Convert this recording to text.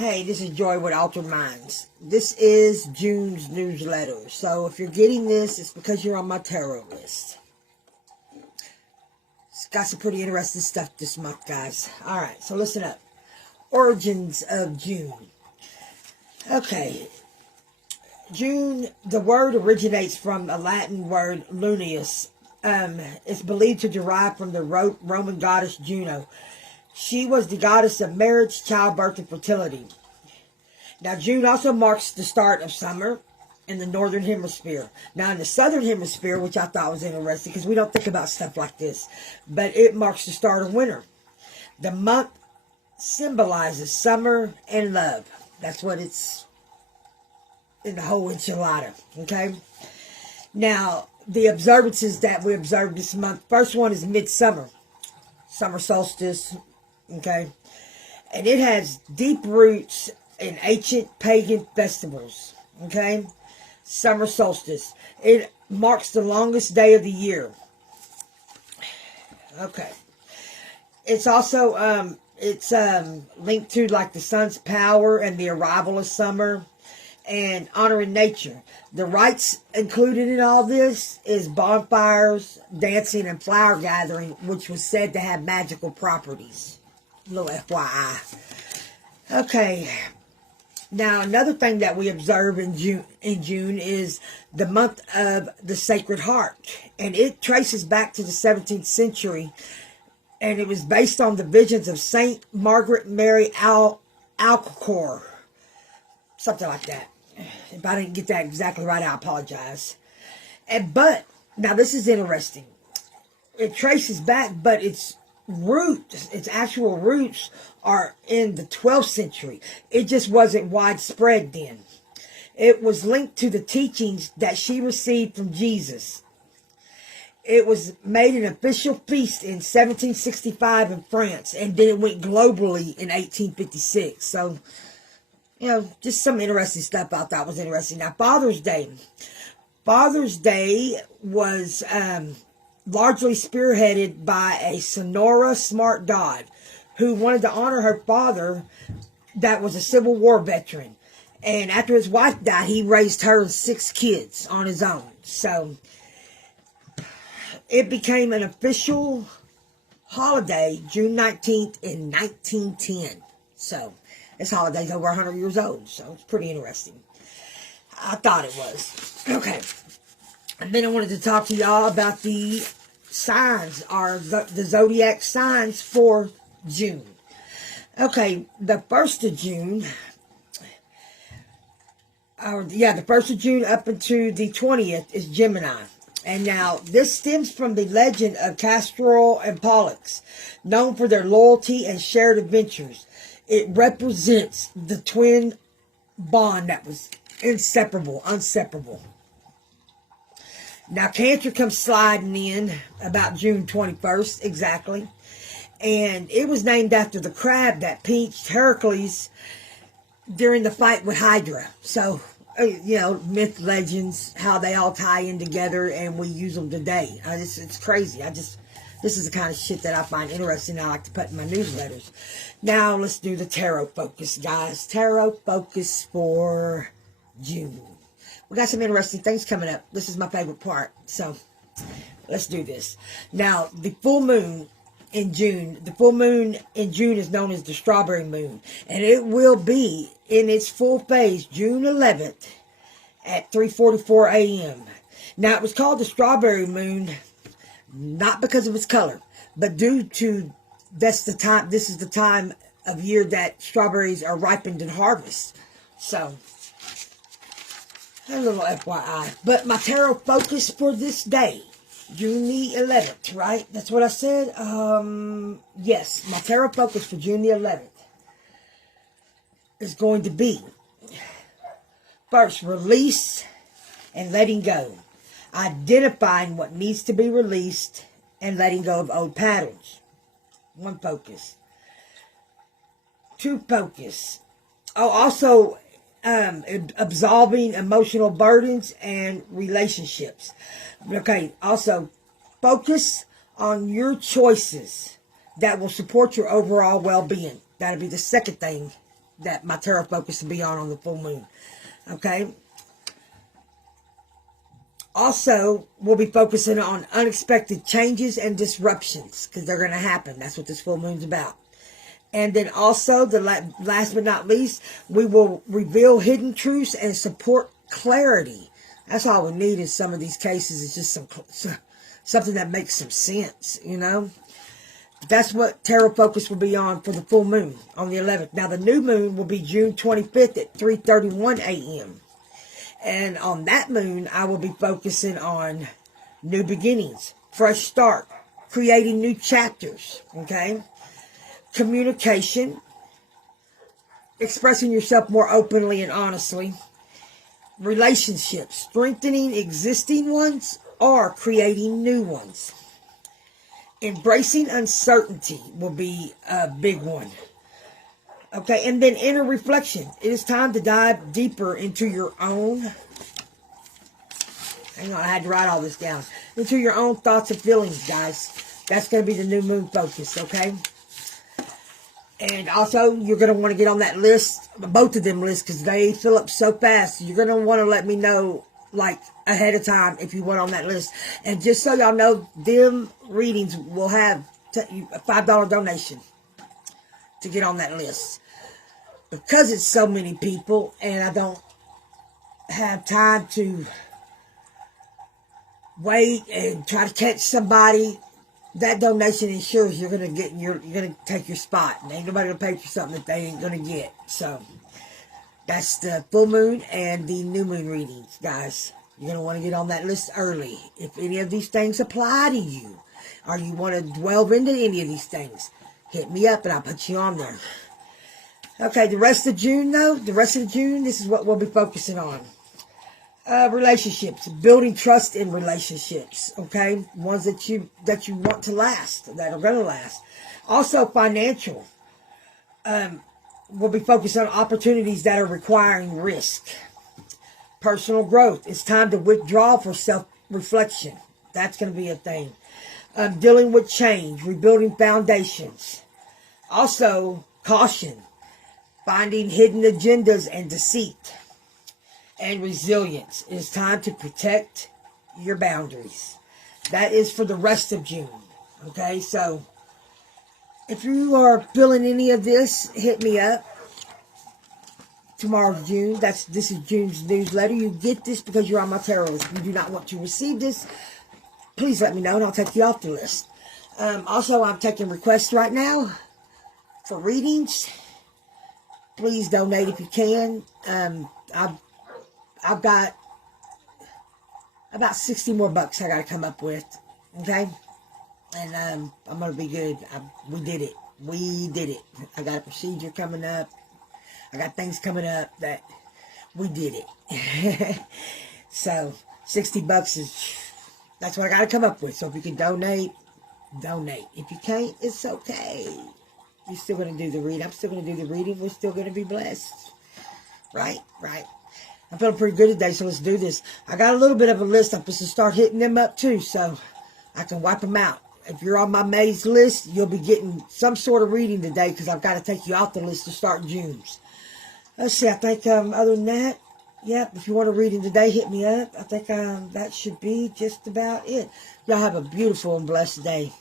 Hey, this is Joy with Altered Minds. This is June's newsletter. So if you're getting this, it's because you're on my tarot list. It's got some pretty interesting stuff this month, guys. Alright, so listen up. Origins of June. Okay. June, the word originates from a Latin word, Lunius. It's believed to derive from the Roman goddess Juno. She was the goddess of marriage, childbirth, and fertility. Now, June also marks the start of summer in the northern hemisphere. Now, in the southern hemisphere, which I thought was interesting because we don't think about stuff like this, but it marks the start of winter. The month symbolizes summer and love. That's what it's in the whole enchilada, okay? Now, the observances that we observe this month, first one is midsummer, summer solstice, okay? And it has deep roots in ancient pagan festivals, okay? Summer solstice. It marks the longest day of the year. Okay. It's also, linked to like the sun's power and the arrival of summer and honoring nature. The rites included in all this is bonfires, dancing, and flower gathering, which was said to have magical properties. Little FYI. Okay. Now, another thing that we observe in June is the month of the Sacred Heart. And it traces back to the 17th century. And it was based on the visions of Saint Margaret Mary Alacoque. Something like that. If I didn't get that exactly right, I apologize. But, now this is interesting. It traces back, but its actual roots are in the 12th century. It just wasn't widespread then. It was linked to the teachings that she received from Jesus. It was made an official feast in 1765 in France, and then it went globally in 1856. So, you know, just some interesting stuff I thought was interesting. Now, Father's Day. Father's Day was largely spearheaded by a Sonora Smart Dodd who wanted to honor her father that was a Civil War veteran. And after his wife died, he raised her and 6 kids on his own. So it became an official holiday June 19th in 1910. So this holiday's over 100 years old. So it's pretty interesting. I thought it was. Okay. And then I wanted to talk to y'all about the signs, or the zodiac signs for June. Okay, the 1st of June, the 1st of June up into the 20th is Gemini. And now, this stems from the legend of Castor and Pollux, known for their loyalty and shared adventures. It represents the twin bond that was inseparable. Now, Cancer comes sliding in about June 21st, exactly. And it was named after the crab that pinched Hercules during the fight with Hydra. So, you know, myth, legends, how they all tie in together, and we use them today. It's crazy. This is the kind of shit that I find interesting. I like to put in my newsletters. Now, let's do the tarot focus, guys. Tarot focus for June. We got some interesting things coming up. This is my favorite part. So, let's do this. Now, the full moon in June. The full moon in June is known as the strawberry moon. And it will be in its full phase June 11th at 3:44 a.m. Now, it was called the strawberry moon not because of its color, but due to this is the time of year that strawberries are ripened and harvested. So, a little FYI. But my tarot focus for this day, June the 11th, right? That's what I said? Yes, my tarot focus for June the 11th is going to be, first, release and letting go. Identifying what needs to be released and letting go of old patterns. 1 focus. 2 focus. Oh, also, absolving emotional burdens and relationships. Okay, also focus on your choices that will support your overall well-being. That'll be the second thing that my tarot focus will be on the full moon. Okay. Also, we'll be focusing on unexpected changes and disruptions, because they're going to happen. That's what this full moon's about. And then also, the last but not least, we will reveal hidden truths and support clarity. That's all we need in some of these cases, is just something that makes some sense, you know. That's what tarot focus will be on for the full moon on the 11th. Now, the new moon will be June 25th at 3:31 a.m. And on that moon, I will be focusing on new beginnings, fresh start, creating new chapters, okay? Communication, expressing yourself more openly and honestly. Relationships, strengthening existing ones or creating new ones. Embracing uncertainty will be a big one. Okay, and then inner reflection. It is time to dive deeper into your own, hang on, I had to write all this down, into your own thoughts and feelings, guys. That's going to be the new moon focus, okay? And also, you're going to want to get on that list, both of them lists, because they fill up so fast. You're going to want to let me know, like, ahead of time if you went on that list. And just so y'all know, them readings will have a $5 donation to get on that list. Because it's so many people and I don't have time to wait and try to catch somebody, that donation ensures you're gonna take your spot. And ain't nobody gonna pay for something that they ain't gonna get. So that's the full moon and the new moon readings, guys. You're gonna want to get on that list early. If any of these things apply to you, or you want to delve into any of these things, hit me up and I'll put you on there. Okay, the rest of June, though, this is what we'll be focusing on. Relationships, building trust in relationships, okay? Ones that you want to last, that are going to last. Also, financial. We'll be focused on opportunities that are requiring risk. Personal growth. It's time to withdraw for self-reflection. That's going to be a thing. Dealing with change, rebuilding foundations. Also, caution. Finding hidden agendas and deceit. And resilience. It is time to protect your boundaries. That is for the rest of June. Okay, so if you are feeling any of this, hit me up. Tomorrow's June. This is June's newsletter. You get this because you're on my tarot list. If you do not want to receive this, please let me know and I'll take you off the list. Also, I'm taking requests right now for readings. Please donate if you can. I've got about 60 more bucks I got to come up with. Okay? And I'm going to be good. We did it. We did it. I got a procedure coming up. I got things coming up that we did it. So, 60 bucks that's what I got to come up with. So if you can donate, donate. If you can't, it's okay. You're still going to do the reading. I'm still going to do the reading. We're still going to be blessed. Right? Right. I'm feeling pretty good today, so let's do this. I got a little bit of a list. I'm supposed to start hitting them up too, so I can wipe them out. If you're on my May's list, you'll be getting some sort of reading today because I've got to take you off the list to start June's. Let's see. I think other than that, yep, if you want a reading today, hit me up. I think that should be just about it. Y'all have a beautiful and blessed day.